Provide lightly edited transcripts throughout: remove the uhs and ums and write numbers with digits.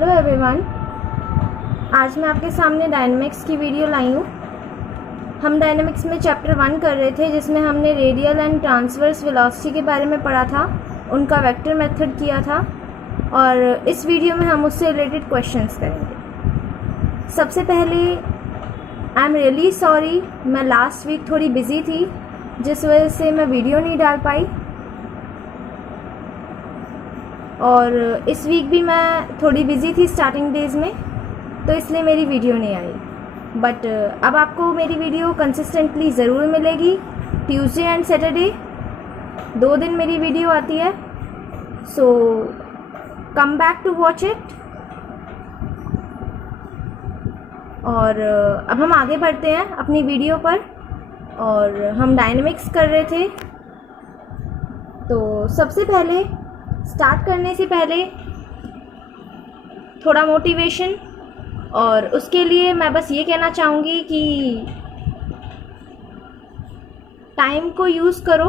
Hello everyone, आज मैं आपके सामने डायनेमिक्स की वीडियो लाई हूँ। हम डायनेमिक्स में चैप्टर 1 कर रहे थे, जिसमें हमने रेडियल एंड ट्रांसवर्स वेलोसिटी के बारे में पढ़ा था, उनका वेक्टर मेथड किया था और इस वीडियो में हम उससे रिलेटेड क्वेश्चंस करेंगे। सबसे पहले आई एम रियली सॉरी, मैं लास्ट वीक थोड़ी बिज़ी थी जिस वजह से मैं वीडियो नहीं डाल पाई और इस वीक भी मैं थोड़ी बिज़ी थी स्टार्टिंग डेज़ में, तो इसलिए मेरी वीडियो नहीं आई। बट अब आपको मेरी वीडियो कंसिस्टेंटली ज़रूर मिलेगी। ट्यूसडे एंड सैटरडे 2 दिन मेरी वीडियो आती है, so come back to watch it. और अब हम आगे बढ़ते हैं अपनी वीडियो पर, और हम डायनेमिक्स कर रहे थे। तो सबसे पहले स्टार्ट करने से पहले थोड़ा मोटिवेशन, और उसके लिए मैं बस ये कहना चाहूँगी कि टाइम को यूज़ करो,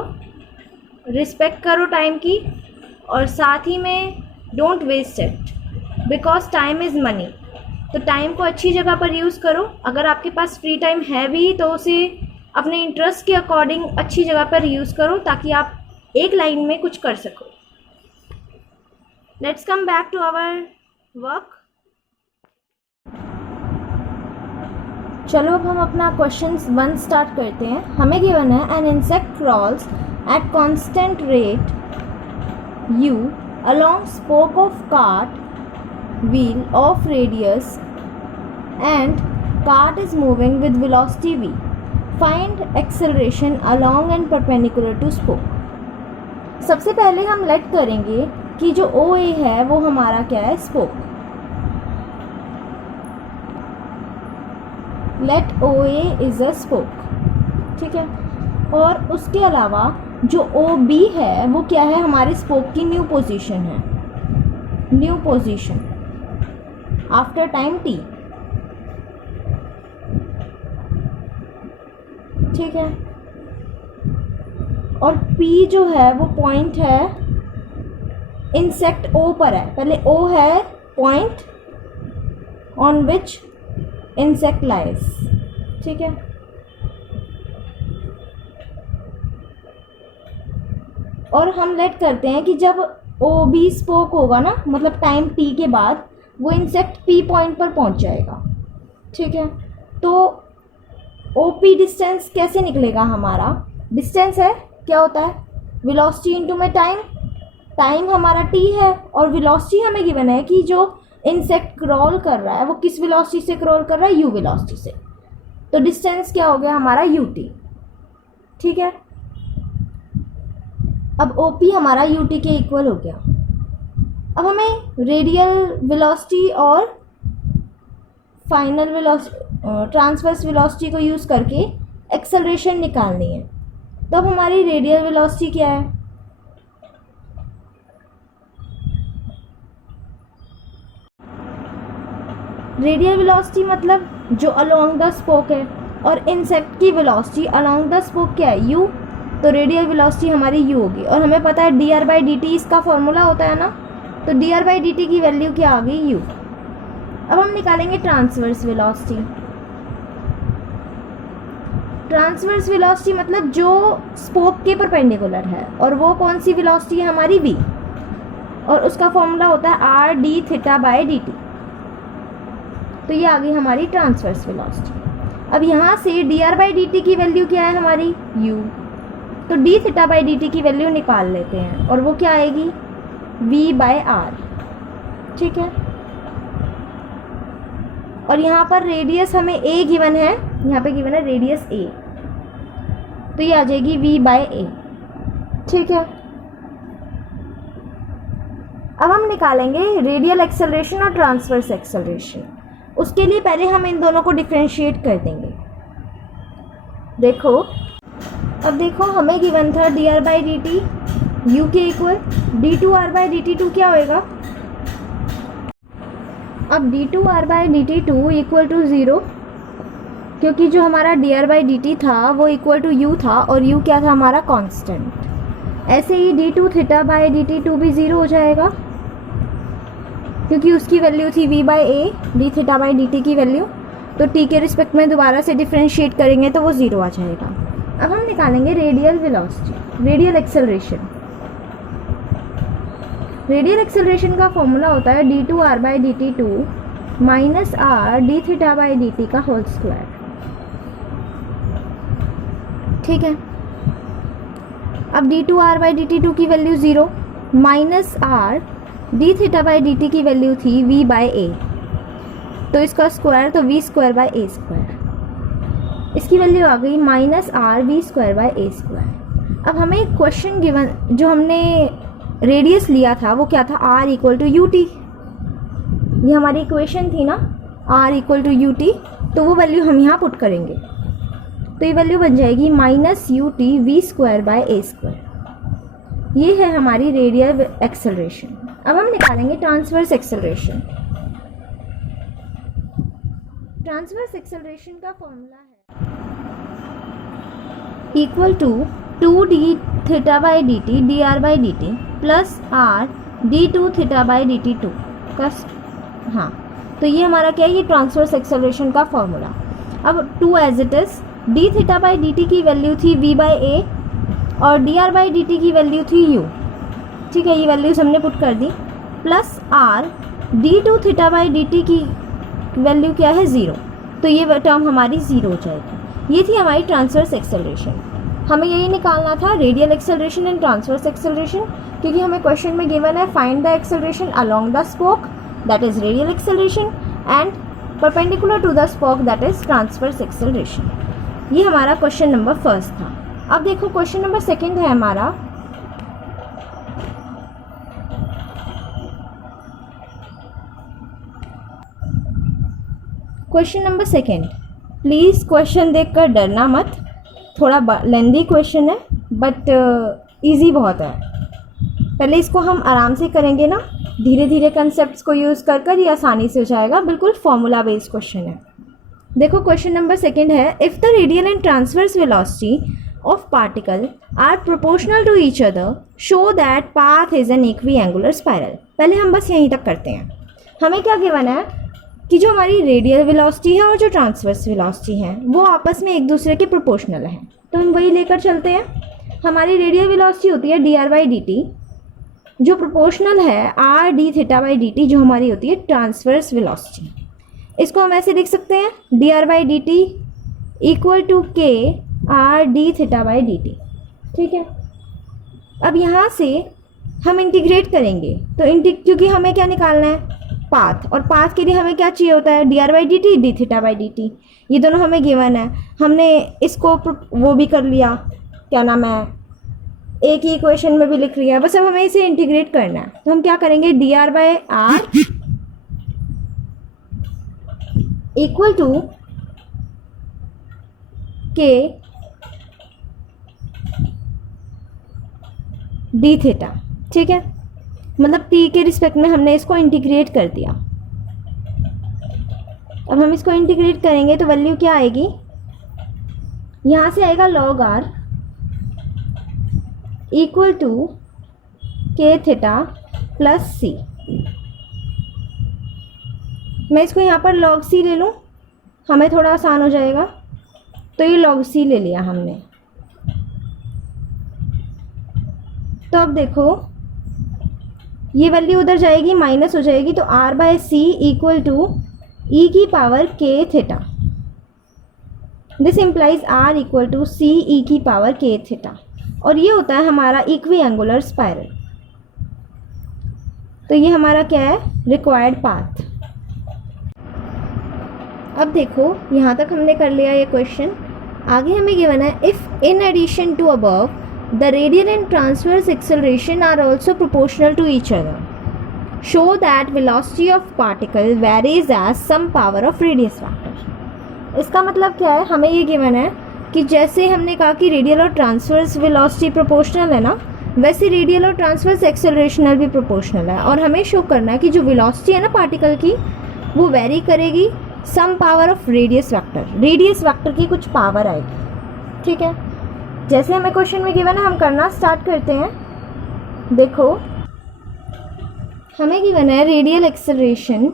रिस्पेक्ट करो टाइम की, और साथ ही में don't waste it because time is money. तो टाइम को अच्छी जगह पर यूज़ करो। अगर आपके पास फ्री टाइम है भी तो उसे अपने इंटरेस्ट के अकॉर्डिंग अच्छी जगह पर यूज़ करो, ताकि आप एक लाइन में कुछ कर सको। Let's come back to our work. चलो अब हम अपना क्वेश्चन 1 स्टार्ट करते हैं। हमें गिवन है an insect crawls at constant rate u along spoke of cart wheel of radius and cart is moving with velocity v. Find acceleration along and perpendicular to spoke. सबसे पहले हम late करेंगे कि जो OA है वो हमारा क्या है, spoke. Let OA is a spoke, ठीक है। और उसके अलावा जो OB है वो क्या है, हमारे स्पोक की न्यू पोजीशन है, new position after time t, ठीक है। और P जो है वो पॉइंट है, इंसेक्ट O पर है। पहले O है point on which insect lies, ठीक है। और हम लेट करते हैं कि जब OB स्पोक होगा ना, मतलब टाइम t के बाद, वो इंसेक्ट P पॉइंट पर पहुंच जाएगा, ठीक है। तो OP डिस्टेंस कैसे निकलेगा, हमारा डिस्टेंस है, क्या होता है, वेलोसिटी इनटू में टाइम। टाइम हमारा t है और वेलोसिटी हमें गिवन है कि जो इंसेक्ट क्रॉल कर रहा है वो किस वेलोसिटी से क्रॉल कर रहा है, u वेलोसिटी से। तो डिस्टेंस क्या हो गया हमारा, ut, ठीक है। अब OP हमारा ut के इक्वल हो गया। अब हमें रेडियल वेलोसिटी और फाइनल वेलोसिटी, ट्रांसवर्स वेलोसिटी को यूज़ करके एक्सेलरेशन निकालनी है। तो अब हमारी रेडियल वेलोसिटी क्या है, रेडियल वेलोसिटी मतलब जो अलोंग द स्पोक है, और इंसेक्ट की वेलोसिटी अलोंग द स्पोक क्या है, u। तो रेडियल वेलोसिटी हमारी u होगी, और हमें पता है dr/dt इसका फॉर्मूला होता है ना, तो dr/dt की वैल्यू क्या आ गई, u। अब हम निकालेंगे ट्रांसवर्स वेलोसिटी। ट्रांसवर्स वेलोसिटी मतलब जो स्पोक के परपेंडिकुलर है, और वो कौन सी वेलोसिटी है हमारी, v, और उसका फॉर्मूला होता है r/d∅dt। तो ये आ गई हमारी ट्रांसवर्स वेलोसिटी। अब यहाँ से dr/dt की वैल्यू क्या है हमारी, u। तो d∅dt की वैल्यू निकाल लेते हैं, और वो क्या आएगी, v/r, ठीक है। और यहाँ पर रेडियस हमें a गिवन है, यहाँ पे गिवन है रेडियस a, तो ये आ जाएगी v/a, ठीक है। अब हम निकालेंगे रेडियल एक्सेलरेशन और ट्रांसवर्स एक्सेलरेशन। उसके लिए पहले हम इन दोनों को डिफरेंशिएट कर देंगे। देखो, अब देखो हमें गिवन था dr/dt u के इक्वल, d2r/dt2 क्या होएगा, अब d2r/dt2 इक्वल टू 0, क्योंकि जो हमारा dr/dt था वो इक्वल टू u था, और u क्या था हमारा, कांस्टेंट। ऐसे ही d2θ/dt2 भी 0 हो जाएगा। क्योंकि उसकी वैल्यू थी v by A D theta by D T की वैल्यू, तो t के रिस्पेक्ट में दोबारा से डिफ्रेंशिएट करेंगे तो वो 0 आ जाएगा। अब हम निकालेंगे radial velocity, radial acceleration. Radial acceleration का फॉर्मूला होता है d2r by D T two minus R D theta by D T का होल स्क्वायर। ठीक है, अब d2r by D T two की value 0 minus R D theta by D T की value थी v बाई ए, तो इसका square तो v square by A square, इसकी वैल्यू आ गई minus R V square by A square. अब हमें एक क्वेश्चन गिवन, जो हमने रेडियस लिया था वो क्या था, r equal to U T, ये हमारी इक्वेशन थी ना, r equal to U T, तो वो वैल्यू हम यहाँ पुट करेंगे, तो ये वैल्यू बन जाएगी minus U T V square by A square. ये है हमारी रेडियल एक्सेलरेशन। अब हम निकालेंगे ट्रांसवर्स एक्सेलरेशन। ट्रांसवर्स एक्सेलरेशन का फॉर्मूला है equal to 2d theta by D T D R by D T plus R D two theta by D T two का, हाँ, तो ये हमारा क्या है, ये ट्रांसवर्स एक्सेलरेशन का फॉर्मूला। अब 2 as it is, D theta by D T की वैल्यू थी v बाई ए और D R by D T की वैल्यू थी u। ठीक है, ये वैल्यूज हमने पुट कर दी, plus R D two theta by D T की वैल्यू क्या है 0, तो ये टर्म हमारी 0 हो जाएगी। ये थी हमारी ट्रांसवर्स एक्सेलरेशन। हमें यही निकालना था, radial acceleration and transverse acceleration, क्योंकि हमें क्वेश्चन में गिवन है find the acceleration along the spoke, that is radial acceleration, and perpendicular to the spoke, that is transverse acceleration. ये हमारा क्वेश्चन नंबर फर्स्ट था। अब देखो क्वेश्चन नंबर सेकंड है हमारा, question number second. Please question देखकर डरना मत, थोड़ा लेंदी क्वेश्चन है बट इजी बहुत है। पहले इसको हम आराम से करेंगे ना, धीरे धीरे कंसेप्ट्स को यूज़ कर कर ये आसानी से हो जाएगा, बिल्कुल फॉर्मूला बेस्ड क्वेश्चन है। देखो क्वेश्चन नंबर सेकंड है, if the radial and transverse velocity of particle are proportional to each other show that path is an equiangular spiral. पहले हम बस यहीं तक करते हैं। हमें क्या गिवन है कि जो हमारी रेडियल वेलोसिटी है और जो ट्रांसवर्स वेलोसिटी है वो आपस में एक दूसरे के प्रोपोर्शनल हैं, तो हम वही लेकर चलते हैं। हमारी रेडियल वेलोसिटी होती है D R by D T, जो प्रोपोर्शनल है are D theta by D T, जो हमारी होती है ट्रांसवर्स वेलोसिटी। इसको हम ऐसे लिख सकते हैं, D R by D T equal to K R D theta by D T. ठीक है, अब यहाँ से हम इंटीग्रेट करेंगे, तो क्योंकि हमें क्या निकालना है, पाथ, और पाथ के लिए हमें क्या चाहिए होता है, D R by D T D theta by D T, ये दोनों हमें गिवन है। हमने इसको वो भी कर लिया, क्या नाम है, एक ही इक्वेशन में भी लिख लिया, बस अब हमें इसे इंटीग्रेट करना है। तो हम क्या करेंगे, D R by R equal to K D theta. ठीक है, मतलब t के रिस्पेक्ट में हमने इसको इंटीग्रेट कर दिया। अब हम इसको इंटीग्रेट करेंगे तो वैल्यू क्या आएगी, यहाँ से आएगा log r इक्वल टू के थीटा प्लस सी। मैं इसको यहाँ पर log c ले लूँ, हमें थोड़ा आसान हो जाएगा, तो ये log c ले लिया हमने। तो अब देखो ये वैल्यू उधर जाएगी, माइनस हो जाएगी, तो r by C equal to E की power K theta. This implies r equal to C E की पावर के थीटा, और ये होता है हमारा इक्विएंगुलर स्पाइरल। तो ये हमारा क्या है, रिक्वायर्ड पाथ। अब देखो यहाँ तक हमने कर लिया ये क्वेश्चन। आगे हमें गिवन है, if in addition to above the radial and transverse acceleration are also proportional to each other, show that velocity of particle varies as some power of radius factor। इसका मतलब क्या है, हमें ये गिवन है कि जैसे हमने कहा कि रेडियल और ट्रांसवर्स वेलोसिटी प्रोपोर्शनल है ना, वैसे रेडियल और ट्रांसवर्स एक्सेलरेशनल भी प्रोपोर्शनल है, और हमें शो करना है कि जो वेलोसिटी है ना पार्टिकल की, वो वेरी करेगी some power of radius vector, radius vector की कुछ पावर आएगी। ठीक है, जैसे हमें क्वेश्चन में गिवन है हम करना स्टार्ट करते हैं। देखो हमें गिवन है radial acceleration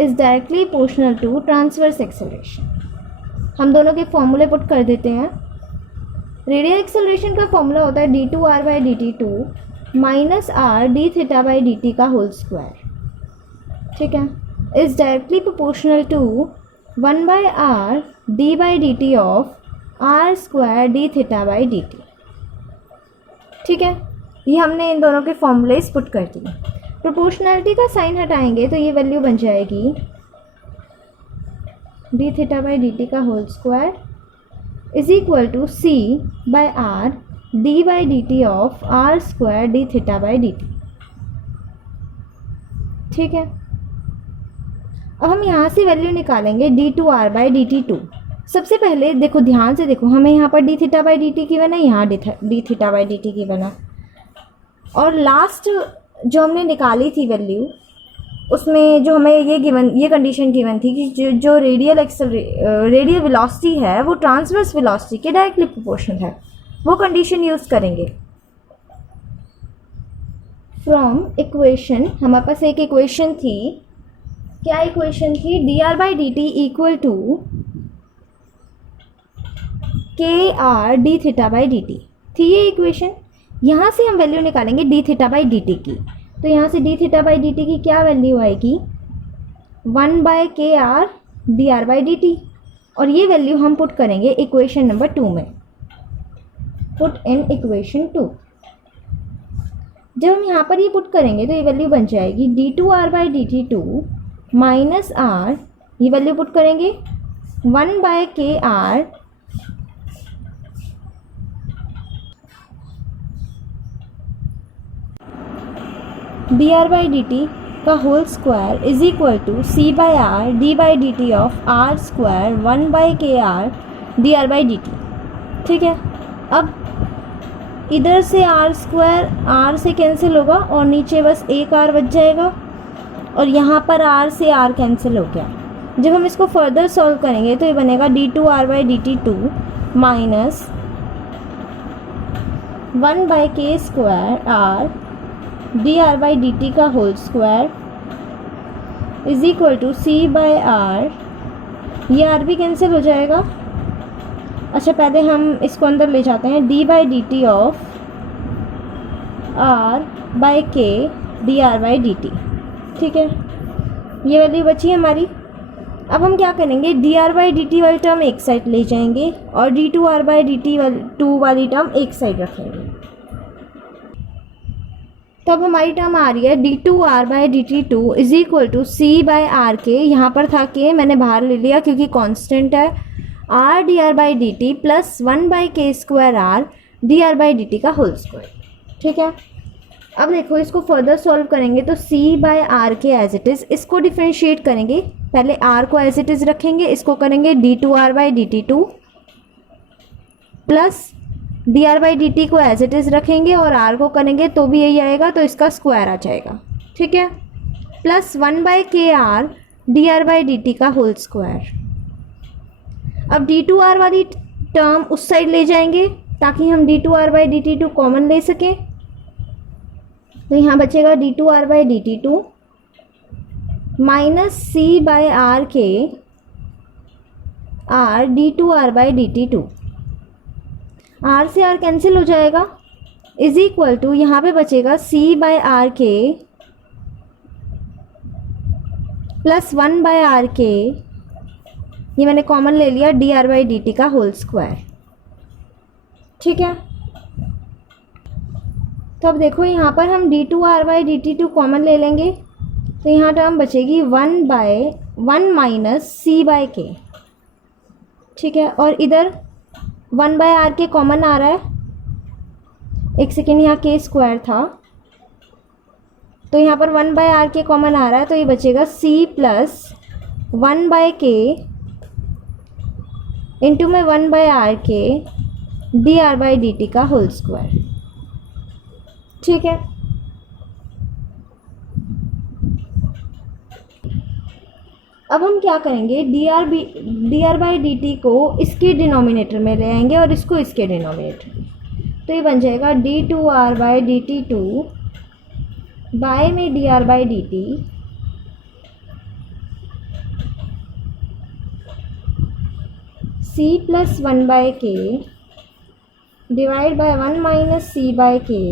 is directly proportional to transverse acceleration. हम दोनों के फॉर्मूले पुट कर देते हैं। रेडियल एक्सेलरेशन का फॉर्मूला होता है d2r/dt2 minus r d theta by dt का होल स्क्वायर। ठीक है, is directly proportional to 1/r d by dt of r square d theta by dt। ठीक है, ये हमने इन दोनों के फॉर्मूलेस पुट कर दिए। प्रोपोर्शनैलिटी का साइन हटाएंगे तो ये वैल्यू बन जाएगी d थीटा बाई dt का whole square is equal to c by r d by dt of r square d theta by dt। ठीक है, अब हम यहाँ से वैल्यू निकालेंगे d2r/dt2। सबसे पहले देखो, ध्यान से देखो, हमें यहाँ पर d थीटा बाई dt की बना, यहाँ d थीटा बाई dt की बना, और लास्ट जो हमने निकाली थी वैल्यू उसमें जो हमें ये कंडीशन गिवन थी कि जो रेडियल वेलोसिटी है वो ट्रांसवर्स वेलोसिटी के डायरेक्टली प्रोपोर्शनल है, वो कंडीशन यूज़ करेंगे। फ्रॉम इक्वेशन, हमारे पास एक इक्वेशन थी, क्या इक्वेशन थी, dr/dt equal to kr d theta by dt थी ये इक्वेशन। यहाँ से हम वैल्यू निकालेंगे d थीटा बाई dt की, तो यहाँ से d थीटा बाई dt की क्या वैल्यू आएगी, 1/kr dr/dt, और ये वैल्यू हम पुट करेंगे इक्वेशन नंबर 2 में। Put in equation 2। जब हम यहाँ पर ये पुट करेंगे तो ये वैल्यू बन जाएगी d2r/dt2 माइनस r, ये वैल्यू पुट करेंगे 1/kr dr/dt का whole square is equal to c by R d by dt of r square 1/kr dr/dt। ठीक है, अब इधर से r स्क्वायर r से कैंसिल होगा और नीचे बस एक r बच जाएगा, और यहाँ पर r से r कैंसिल हो गया। जब हम इसको फर्दर सॉल्व करेंगे तो ये बनेगा d2r/dt2 minus 1/k square r dr/dt का whole square is equal to c by R, ये r भी कैंसिल हो जाएगा। अच्छा, पहले हम इसको अंदर ले जाते हैं, d by dt of r by k dr/dt। ठीक है, ये वैल्यू बची है हमारी। अब हम क्या करेंगे, dr/dt वाली टर्म एक साइड ले जाएंगे और d2r/dt2 वाली टर्म एक साइड रखेंगे। तब हमारी टर्म आ रही है d2r/dt2 is equal to c by R K, यहाँ पर था k, मैंने बाहर ले लिया क्योंकि कांस्टेंट है, r dr/dt plus 1/k square r dr/dt का होल स्क्वायर। ठीक है, अब देखो इसको फर्दर सॉल्व करेंगे तो c बाई आर के एज इट इज़, इसको डिफ्रेंशिएट करेंगे, पहले r को एज इट इज़ रखेंगे, इसको करेंगे d2r/dt2 प्लस dr/dt को एज इट इज़ रखेंगे और r को करेंगे तो भी यही आएगा, तो इसका स्क्वायर आ जाएगा। ठीक है, प्लस 1/kr dr/dt का होल स्क्वायर। अब d2r वाली टर्म उस साइड ले जाएंगे ताकि हम d2r/dt2 कॉमन ले सकें, तो यहाँ बचेगा d2r/dt2 minus c by R K r d2r/dt2, r से r कैंसिल हो जाएगा, इज इक्वल टू यहाँ पे बचेगा c by R K plus 1/r K, ये मैंने कॉमन ले लिया, dr/dt का होल स्क्वायर। ठीक है, तो अब देखो यहाँ पर हम d2r/dt2 कॉमन ले लेंगे तो यहाँ टर्म बचेगी 1/1 माइनस c बाई के। ठीक है, और इधर 1/r के कॉमन आ रहा है, एक सेकेंड, यहाँ k स्क्वायर था तो यहाँ पर 1/r के कॉमन आ रहा है, तो ये बचेगा c प्लस 1/k इंटू में 1/r के dr/dt का होल स्क्वायर। ठीक है, अब हम क्या करेंगे, dr/dt को इसके डिनोमिनेटर में ले आएंगे और इसको इसके डिनोमिनेटर में, तो ये बन जाएगा d2r/dt2 बाय में D R by D T C plus one by K divide by one minus C by K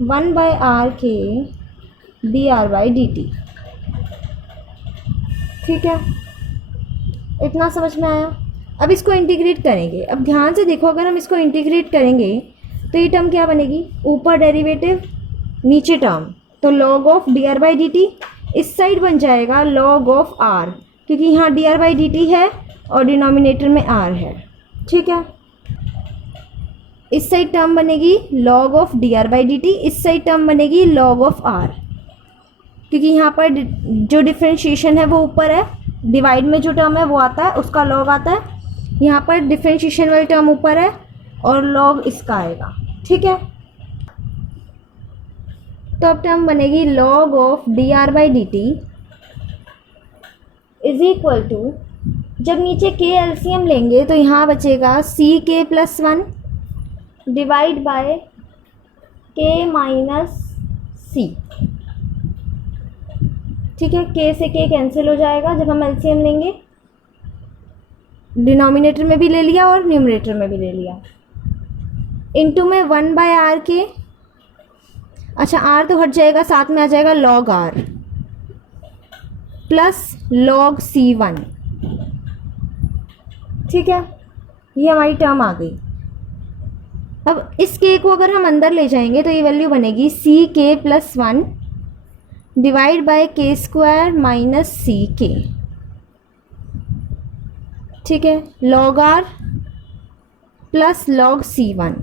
one by R K D R by D T. ठीक है, इतना समझ में आया। अब इसको इंटीग्रेट करेंगे। अब ध्यान से देखो, अगर हम इसको इंटीग्रेट करेंगे तो ये टर्म क्या बनेगी, ऊपर डेरिवेटिव नीचे टर्म, तो log of D R by D T इस साइड बन जाएगा लॉग ऑफ आर, क्योंकि यहाँ D R by D T है और डिनोमिनेटर में आर है। ठीक है, इस साइड टर्म बनेगी log of D R by D T, इस साइड टर्म बनेगी लॉग ऑफ आर, क्योंकि यहाँ पर जो डिफ्रेंशिएशन है वो ऊपर है, डिवाइड में जो टर्म है वो आता है, उसका लॉग आता है। यहाँ पर डिफ्रेंशिएशन वाली टर्म ऊपर है और लॉग इसका आएगा। ठीक है, तो अब टर्म बनेगी log of D R by D T is equal to, जब नीचे के एलसीएम लेंगे तो यहाँ बचेगा सी के प्लस वन डिवाइड बाय के माइनस सी। ठीक है, के से के कैंसिल हो जाएगा जब हम एलसीएम लेंगे, डिनोमिनेटर में भी ले लिया और न्यूमरेटर में भी ले लिया, इनटू में वन बाय आर के, अच्छा आर तो हट जाएगा, साथ में आ जाएगा log are plus log c one. ठीक है, ये हमारी टर्म आ गई। अब इस के को अगर हम अंदर ले जाएंगे तो ये वैल्यू बनेगी सी के प्लस वन डिवाइड बाय के स्क्वायर माइनस सी के। ठीक है, log are plus log c one.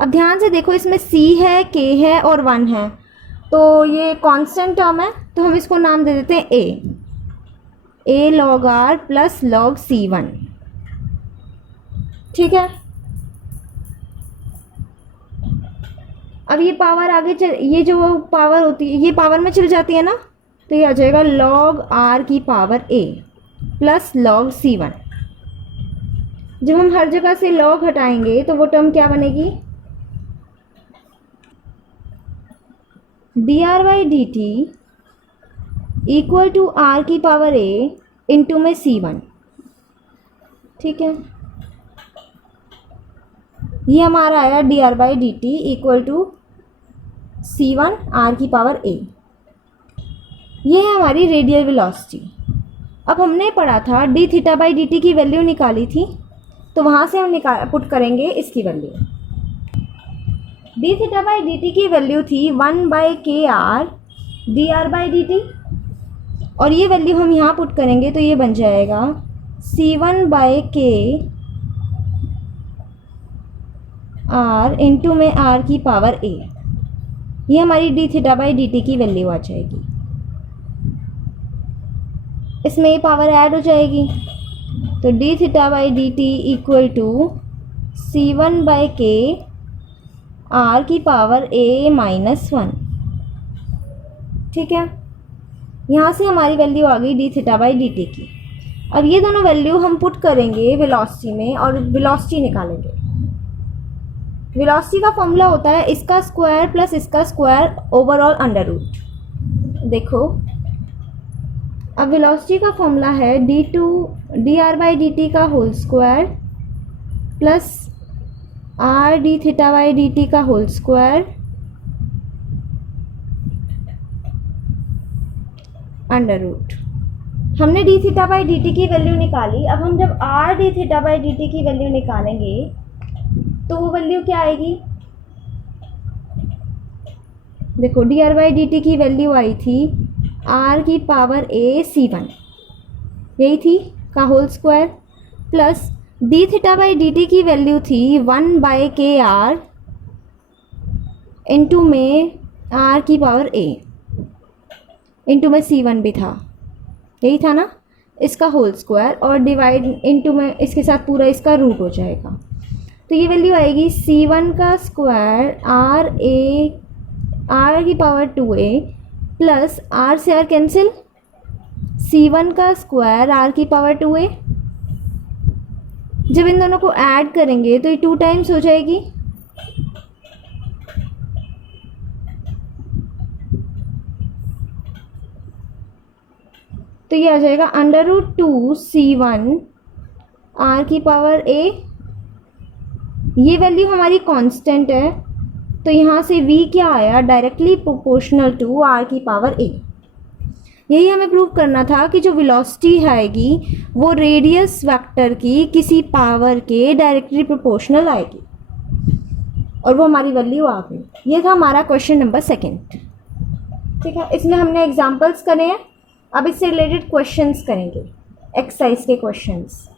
अब ध्यान से देखो, इसमें सी है, के है और वन है, तो ये कांस्टेंट टर्म है, तो हम इसको नाम दे देते हैं ए log are plus log c one. ठीक है, अब ये पावर आगे चल, ये जो पावर होती है ये पावर में चल जाती है ना, तो ये आ जाएगा लॉग आर की पावर ए प्लस लॉग सी वन। जब हम हर जगह से लॉग हटाएंगे तो वो टर्म क्या बनेगी, D R by D T equal to R की पावर ए इंटू में सी वन। ठीक है, ये हमारा आया D R by D T equal to C one R की पावर ए। ये है हमारी रेडियल वेलोसिटी। अब हमने पढ़ा था D theta by D T की वैल्यू निकाली थी, तो वहाँ से हम पुट करेंगे इसकी value. D theta by D T की वैल्यू थी one by K R D R by D T, और ये वैल्यू हम यहाँ पुट करेंगे तो ये बन जाएगा C one by K R into में आर की पावर ए। ये हमारी D theta by D T की वैल्यू आ जाएगी। इसमें ये पावर ऐड हो जाएगी, तो D theta by D T equal to C one by K R की पावर ए माइनस वन। ठीक है, यहाँ से हमारी वैल्यू आ गई D theta by D T की। अब ये दोनों वैल्यू हम पुट करेंगे वेलोसिटी में और वेलोसिटी निकालेंगे। वेलोसिटी का फॉर्मूला होता है इसका स्क्वायर प्लस इसका स्क्वायर ओवरऑल अंडर रूट। देखो, अब वेलोसिटी का फॉर्मूला है D R by D T का whole square plus R D theta by D T का होल स्क्वायर अंडर रूट। हमने D theta by D T की value निकाली। अब हम जब R D theta by D T की वैल्यू निकालेंगे तो वो वैल्यू क्या आएगी, देखो D R by D T की वैल्यू आई थी आर की पावर ए सी वन, यही थी का whole square, plus D theta by D T की वैल्यू थी one by K R into में आर की पावर ए इंटू में सी वन भी था, यही था ना, इसका होल स्क्वायर और डिवाइड इंटू में इसके साथ पूरा इसका रूट हो जाएगा। तो ये वैल्यू आएगी सी वन का स्क्वायर आर की power two A plus R से आर कैंसिल, सी वन का स्क्वायर आर की पावर टू ए। जब इन दोनों को ऐड करेंगे तो ये टू टाइम्स हो जाएगी, तो ये आ जाएगा √2c1 r की पावर a। ये वैल्यू हमारी कांस्टेंट है, तो यहाँ से v क्या आया, डायरेक्टली प्रोपोर्शनल टू r की पावर a। यही हमें प्रूव करना था कि जो वेलोसिटी आएगी वो रेडियस वेक्टर की किसी पावर के डायरेक्टली प्रोपोर्शनल आएगी, और वो हमारी वैल्यू आ गई। ये था हमारा क्वेश्चन नंबर 2। ठीक है, इसमें हमने एग्जांपल्स करे हैं, अब इससे रिलेटेड क्वेश्चंस करेंगे, एक्सरसाइज के क्वेश्चंस।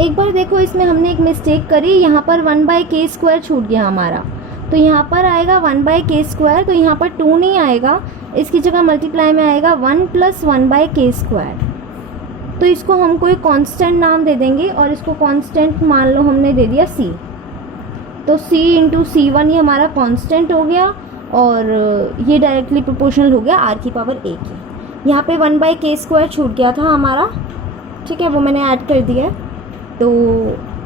एक बार देखो, इसमें हमने एक मिस्टेक करी, यहाँ पर 1/k² छूट गया हमारा, तो यहाँ पर आएगा 1/k², तो यहाँ पर 2 नहीं आएगा, इसकी जगह मल्टीप्लाई में आएगा 1 + 1/k²। तो इसको हम कोई कांस्टेंट नाम दे देंगे, और इसको कांस्टेंट मान लो हमने दे दिया c, तो c × c1 ये हमारा कांस्टेंट हो गया, और ये डायरेक्टली प्रोपोर्शनल हो गया r की पावर a की। यहाँ पे 1/k² छूट गया था हमारा, ठीक है, वो मैंने ऐड कर दिया है। तो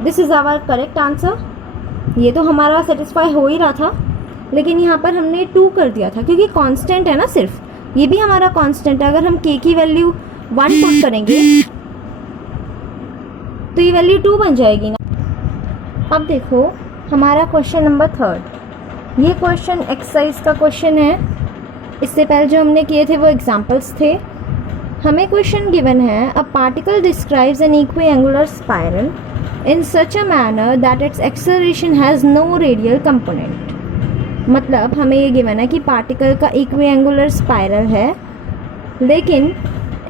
this is our correct answer. ये तो हमारा सेटिस्फाई हो ही रहा था, लेकिन यहाँ पर हमने 2 कर दिया था, क्योंकि कांस्टेंट है ना, सिर्फ ये भी हमारा कांस्टेंट है। अगर हम k की वैल्यू 1 पुट करेंगे तो ये वैल्यू 2 बन जाएगी ना। अब देखो हमारा क्वेश्चन नंबर 3। ये क्वेश्चन एक्सरसाइज का क्वेश्चन है, इससे पहले जो हमने किए थे वो एग्जांपल्स थे। हमें क्वेश्चन गिवन है, a particle describes an equiangular spiral in such a manner that its acceleration has no radial component. मतलब हमें ये गिवन है कि पार्टिकल का इक्विएंगुलर स्पाइरल है, लेकिन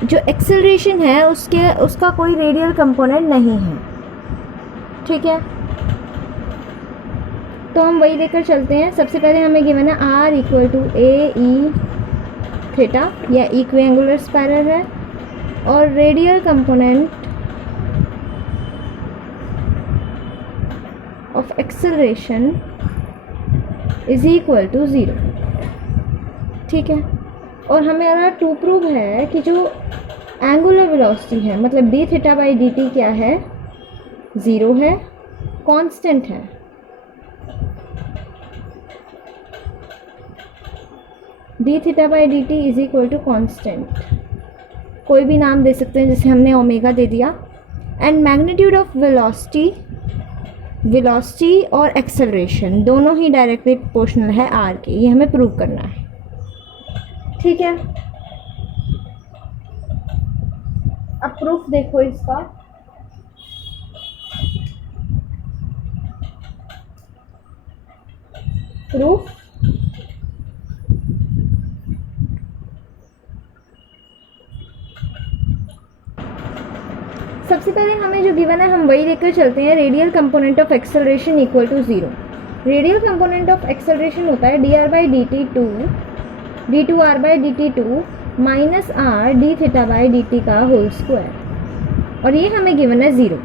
जो एक्सेलरेशन है उसका कोई रेडियल कंपोनेंट नहीं है। ठीक है, तो हम वही लेकर चलते हैं। सबसे पहले हमें गिवन है r = ae θ, या इक्विएंगुलर स्पाइरल है, और radial component of acceleration is equal to 0। ठीक है, और हमारा टू प्रूव है कि जो एंगुलर वेलोसिटी है, मतलब dθ/dt क्या है, 0 है, कांस्टेंट है। dθ/dt is equal to constant, कोई भी नाम दे सकते हैं, जैसे हमने ओमेगा दे दिया। एंड मैग्नीट्यूड ऑफ वेलोसिटी और एक्सेलरेशन दोनों ही डायरेक्टली प्रोपोर्शनल है r के, ये हमें प्रूव करना है। ठीक है, अब प्रूफ देखो इसका। प्रूफ सबसे पहले हमें जो गिवन है हम वही लेकर चलते हैं। Radial component of acceleration equal to 0। Radial component of acceleration होता है dr/dt2 d2r/dt2 minus r dθ/dt का होल स्क्वायर, और ये हमें गिवन है 0।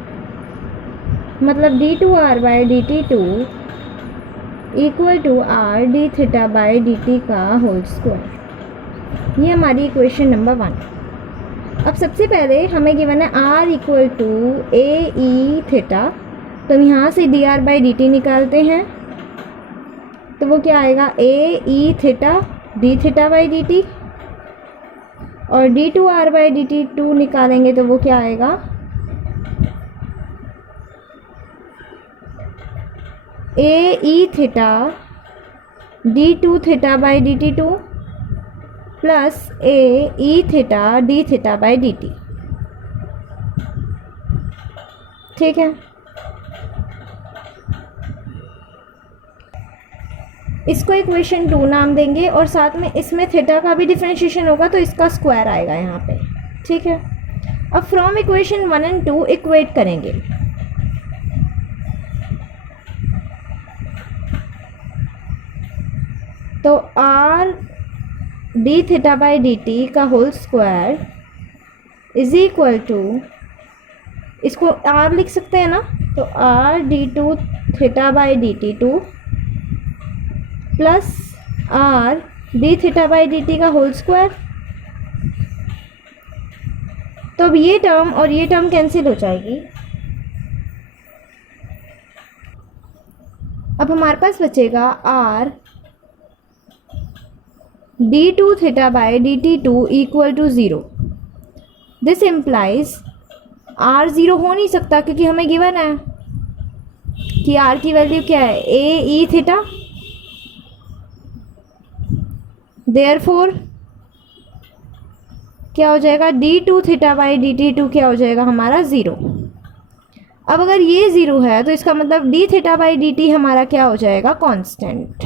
मतलब d2r/dt2 equal to r dθ/dt का होल स्क्वायर। ये हमारी इक्वेशन नंबर 1। अब सबसे पहले हमें गिवन है r = ae θ, तो हम यहाँ से dr/dt निकालते हैं, तो वो क्या आएगा, ae θ dθ/dt, और d2r/dt2 निकालेंगे तो वो क्या आएगा, ae θ d2θ/dt2 plus ae θ dθ/dt। ठीक है, इसको इक्वेशन 2 नाम देंगे, और साथ में इसमें थीटा का भी डिफरेंशिएशन होगा, तो इसका स्क्वायर आएगा यहाँ पे। ठीक है, अब फ्रॉम इक्वेशन 1 और 2 इक्वेट करेंगे। तो r dθ/dt का whole square is equal to, इसको r लिख सकते हैं ना, तो r d2θ/dt2 plus r dθ/dt का होल स्क्वायर। तो अब ये टर्म और ये टर्म कैंसिल हो जाएगी। अब हमारे पास बचेगा r d2θ/dt2 equal to 0। This implies R zero हो नहीं सकता क्योंकि हमें गिवन है कि आर की वैल्यू क्या है, ए ई थीटा। देयरफॉर क्या हो जाएगा, D two theta by D T two क्या हो जाएगा हमारा 0। अब अगर ये 0 है तो इसका मतलब D theta by D T हमारा क्या हो जाएगा, कांस्टेंट,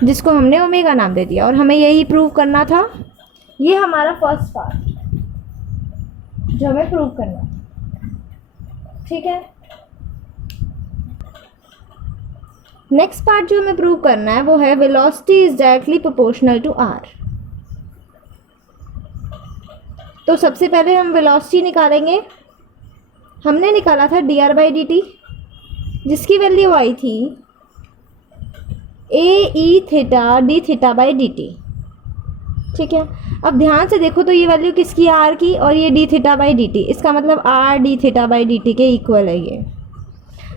जिसको हमने ओमेगा नाम दे दिया। और हमें यही प्रूव करना था। ये हमारा फर्स्ट पार्ट जो हमें प्रूव करना था, ठीक है। नेक्स्ट पार्ट जो हमें प्रूव करना है वो है velocity is directly proportional to R. तो सबसे पहले हम वेलोसिटी निकालेंगे। हमने निकाला था D R by D T, जिसकी वैल्यू आई थी A E theta D theta by D T, ठीक है। अब ध्यान से देखो तो ये वैल्यू किसकी, आर की, और ये D theta by D T, इसका मतलब are D theta by D T के इक्वल है। ये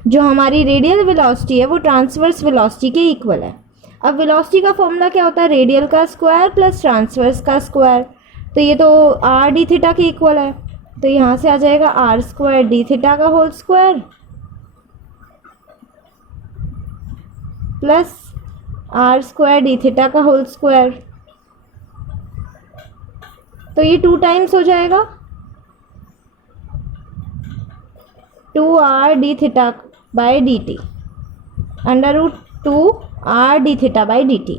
जो हमारी रेडियल वेलोसिटी है वो ट्रांसवर्स वेलोसिटी के इक्वल है। अब वेलोसिटी का फॉर्मूला क्या होता है, रेडियल का स्क्वायर प्लस ट्रांसवर्स का स्क्वायर। तो ये तो आर डी थीटा के इक्वल है, तो यहाँ से आ जाएगा आर स्क्वायर डी थीटा का whole square plus R square D theta का होल स्क्वायर। तो ये 2 टाइम्स हो जाएगा, 2 R D theta by D T under root 2 R D theta by D T.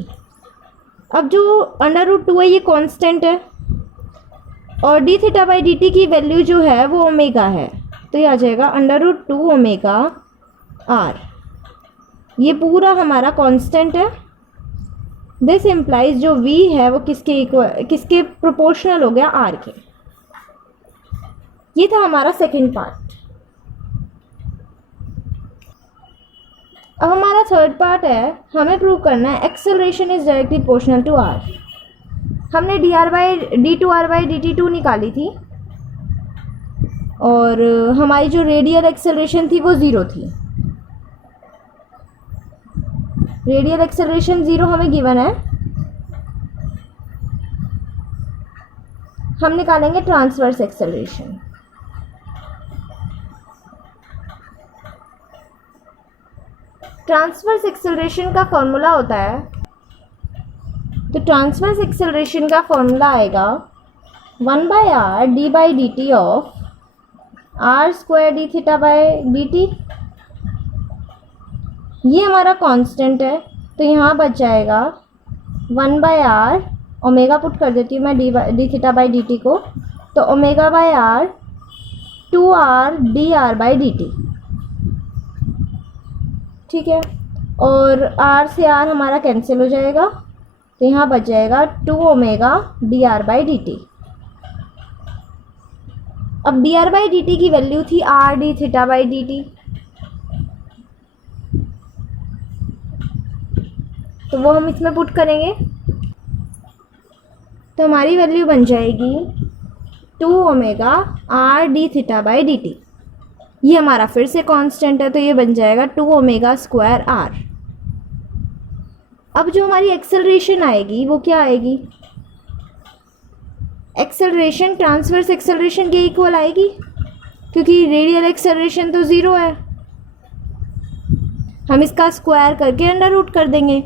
अब जो अंडर रूट 2 है ये कांस्टेंट है और D theta by D T की वैल्यू जो है वो ओमेगा है, तो ये आ जाएगा अंडर रूट 2 ओमेगा आर। ये पूरा हमारा कांस्टेंट है। दिस इम्प्लाइज जो v है वो किसके इक्वल, किसके प्रोपोर्शनल हो गया, r के। ये था हमारा सेकंड पार्ट। अब हमारा थर्ड पार्ट है, हमें प्रूव करना है acceleration is directly proportional to r। हमने D R by D two R by D T two निकाली थी और हमारी जो रेडियल एक्सेलरेशन थी वो 0 थी। रेडियल एक्सेलरेशन 0 हमें गिवन है। हम निकालेंगे ट्रांसवर्स एक्सेलरेशन। ट्रांसवर्स एक्सेलरेशन का फॉर्मूला होता है, तो ट्रांसवर्स एक्सेलरेशन का फॉर्मूला आएगा 1 by R D by D T of R square D theta by D T. ये हमारा कांस्टेंट है, तो यहाँ बच जाएगा 1 बाई आर, ओमेगा पुट कर देती हूँ मैं D theta by D T को, तो omega by R 2 R D R by D T, ठीक है। और आर से आर हमारा कैंसिल हो जाएगा, तो यहाँ बच जाएगा 2 omega D R by D T. अब D R by D T की वैल्यू थी R D theta by D T, तो वो हम इसमें पुट करेंगे, तो हमारी वैल्यू बन जाएगी 2 omega are D theta by D T. ये हमारा फिर से कांस्टेंट है, तो ये बन जाएगा 2 ओमेगा स्क्वायर आर। अब जो हमारी एक्सेलरेशन आएगी वो क्या आएगी, एक्सेलरेशन ट्रांसवर्स एक्सेलरेशन के इक्वल आएगी, क्योंकि रेडियल एक्सेलरेशन तो 0 है। हम इसका स्क्वायर करके अंडर रूट कर देंगे,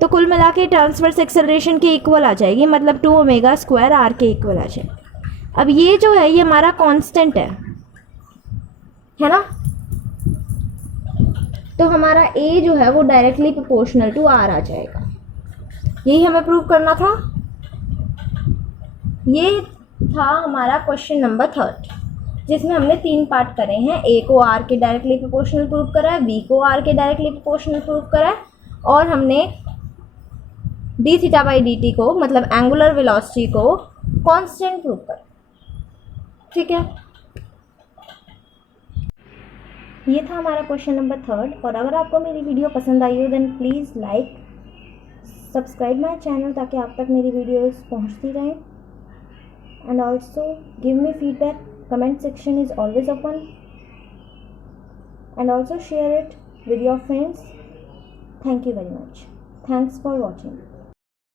तो कुल मिला के ट्रांसवर्स एक्सेलरेशन के इक्वल आ जाएगी, मतलब 2 ओमेगा स्क्वायर आर के इक्वल आ जाए। अब ये जो है ये हमारा कांस्टेंट है ना, तो हमारा a जो है वो डायरेक्टली प्रोपोर्शनल टू r आ जाएगा। यही हमें प्रूव करना था। ये था हमारा क्वेश्चन नंबर 3, जिसमें हमने 3 पार्ट करे हैं। a को r के डायरेक्टली प्रोपोर्शनल प्रूव करा है, b को r के डायरेक्टली प्रोपोर्शनल प्रूव करा है, और हमने D theta by D T को, मतलब एंगुलर वेलोसिटी को कांस्टेंट प्रूव करा, ठीक है। ये था हमारा क्वेश्चन नंबर 3। और अगर आपको मेरी वीडियो पसंद आई हो then please like subscribe my channel, ताकि आप तक मेरी वीडियोस पहुंचती रहें। And also give me feedback, comment section is always open. And also share it with your friends. Thank you very much. Thanks for watching.